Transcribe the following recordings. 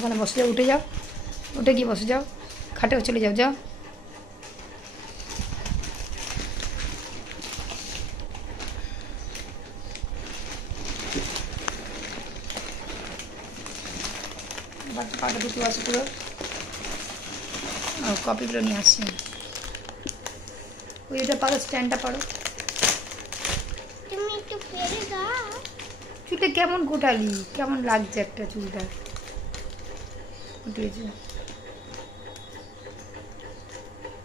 ওখানে বসে যাও, উঠে যাও, উঠে গিয়ে বসে যাও, খাটেও চলে যাও, যাও। পাটা দুটো আছে পুরো, কপিগুলো নিয়ে আসছি। ওই এটা পারো, স্ট্যান্ডটা পারো। তুমি একটু পেরে দাও। চুলটা কেমন গোটালি, কেমন লাগছে একটা চুলটা উঠিয়েছে।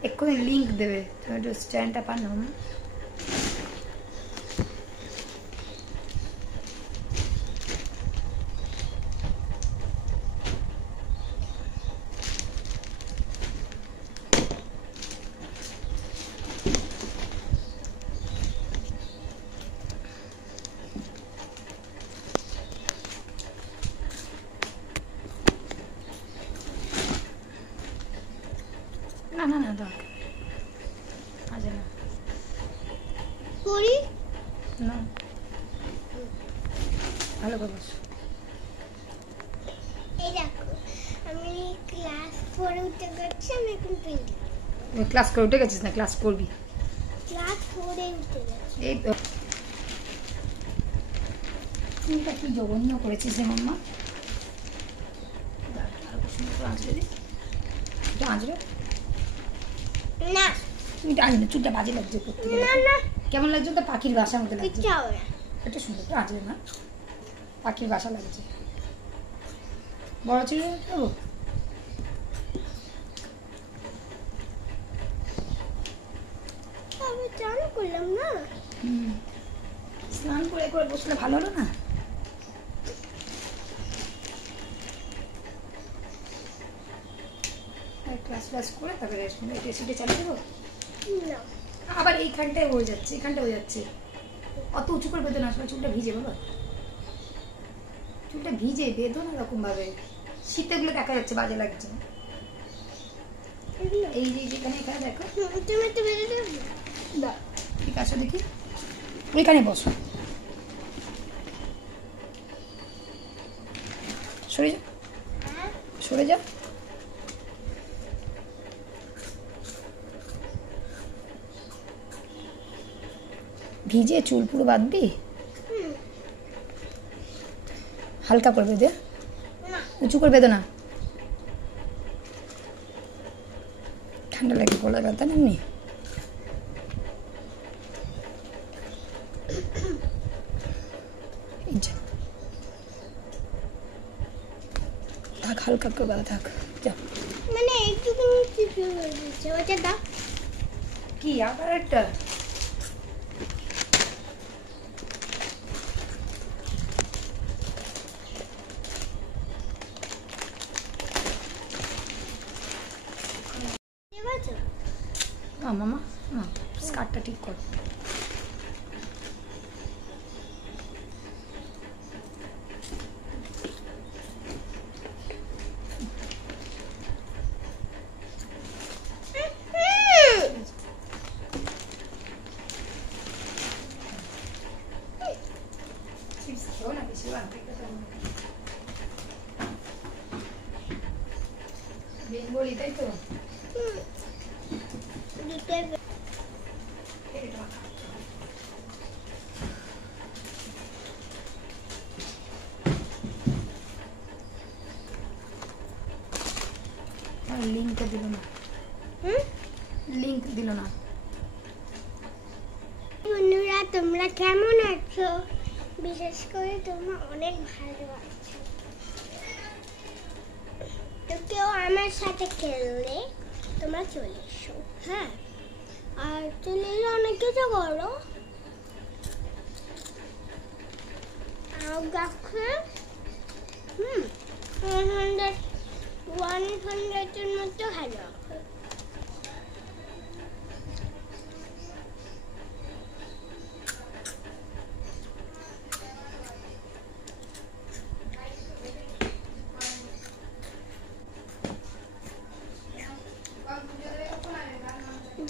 এক্ষুনি লিঙ্ক দেবে, তুমি একটু স্ট্যান্ডটা পান না। না না না দাও, আজ না করি না, ভালো করে বসো। এই দেখো, আমি ক্লাস 4 উঠে গেছি, আমি এখন পেন্টি। ক্লাস করে উঠে গেছিস না, ক্লাস করবি। ক্লাস 4 এ উঠে গেছি। এই তো চুলটা কি জঘন্য করেছিস রে মাম্মা। আঁচড়ে আঁচড়ে না তুমি আঁচড়ে না, চুলটা বাজে লাগছে করতে গেলে। না না, কেমন লাগছে ওটা, পাখির বাসার মতো লাগছে। ইচ্ছা হবে না। এটা সুন্দর, একটু আঁচড়ে না, পাখির বাসা লাগছে। বড় চুল দেবো, আমি চান করলাম না। স্নান করে করে বসলে ভালো হলো না। ক্লাস ক্লাস করে তারপরে এসিটে চালিয়ে দেবো। না আবার এইখানটায় হয়ে যাচ্ছে, এখানটা হয়ে যাচ্ছে। অত উঁচু করে বেঁধো না, আসলে চুলটা ভিজে বাবা, চুলটা ভিজে বেঁধো না এরকম ভাবে। শীতেগুলো দেখা যাচ্ছে, বাজে লাগছে। এই যে যেখানে এখানে দেখো, তুমি একটু বেঁধে দেবে। দা ঠিক আছে, দেখি ওইখানে বসো, সরে যাও, সরে যাও। ভিজে চুল পুরো বাঁধবি, হালকা করে বেঁধে, উঁচু করে বেঁধো না, ঠান্ডা লাগে, গলা ব্যথা না এমনি। থাক, হালকা করে বাঁধা থাক, যা। মানে একটুকু চিপে হয়ে যাচ্ছে, ওটা দাও। কি আবার একটা মামা, স্কার্টটা ঠিক কর। বেঙ্গলি তাই তো, লিঙ্ক দিল না, লিঙ্ক দিল না। বন্ধুরা তোমরা কেমন আছো? বিশেষ করে তোমরা অনেক ভালো আছো। তো কেউ আমার সাথে খেললে তোমরা চলে এসো, হ্যাঁ? আর চলে এলে অনেক কিছু করো। আর দেখো 100-এর মতো ভালো রাখো।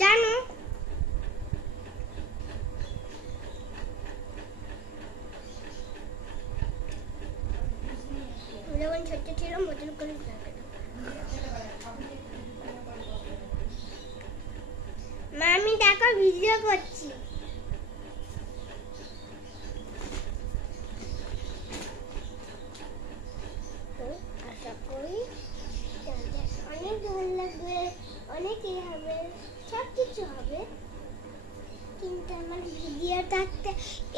জানো যখন ছোট্ট ছিলাম ওদের করে দেখো ভিডিও করছি। আশা করি অনেক ভালো লাগবে, অনেক হবে, সব কিছু হবে। কিন্তু আমার ভিডিওটাতে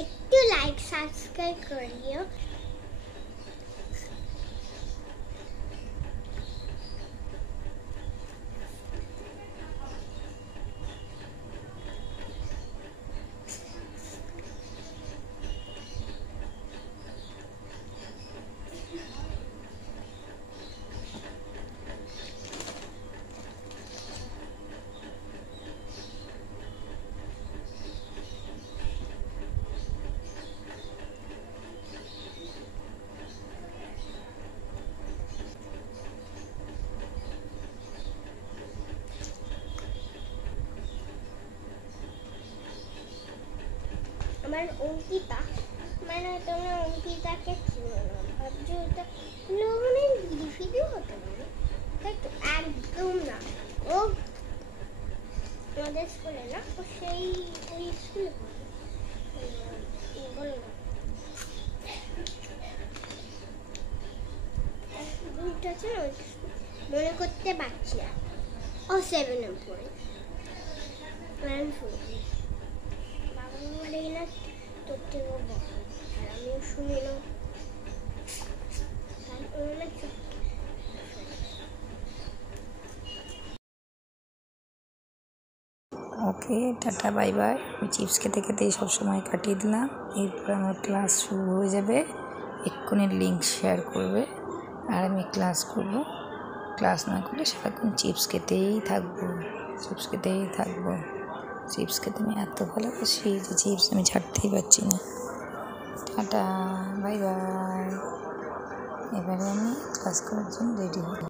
একটু লাইক সাবস্ক্রাইব করিও। আমার অঙ্কিতা, মানে তোমরা অঙ্কিতাকে চিনো না, ভাবছো ওটা মানে ভিডিও হতে পারে, তাই তো? একদম না, ও আমাদের স্কুলে না, ও সেই ওই স্কুলে পড়ে। বলো না, গ্রুপটা আছে না, মনে করতে পারছি না। ও 7-এ পড়ে। বাবা মা দেখি না তোর থেকেও বড়, আর আমিও শুনি না। ওকে, টাটা বাই বাই। আমি চিপস খেতে খেতেই সবসময় কাটিয়ে দিলাম। এরপর আমার ক্লাস শুরু হয়ে যাবে, এক্ষুনি লিঙ্ক শেয়ার করবে আর আমি ক্লাস করব। ক্লাস না করলে সারাক্ষণ চিপস খেতেই থাকবো, চিপস খেতেই থাকবো। চিপস খেতে আমি এত ভালোবাসি যে চিপস আমি ছাড়তেই পারছি না। Tata bye bye. এবারে আমি ক্লাস করার জন্য রেডি হব।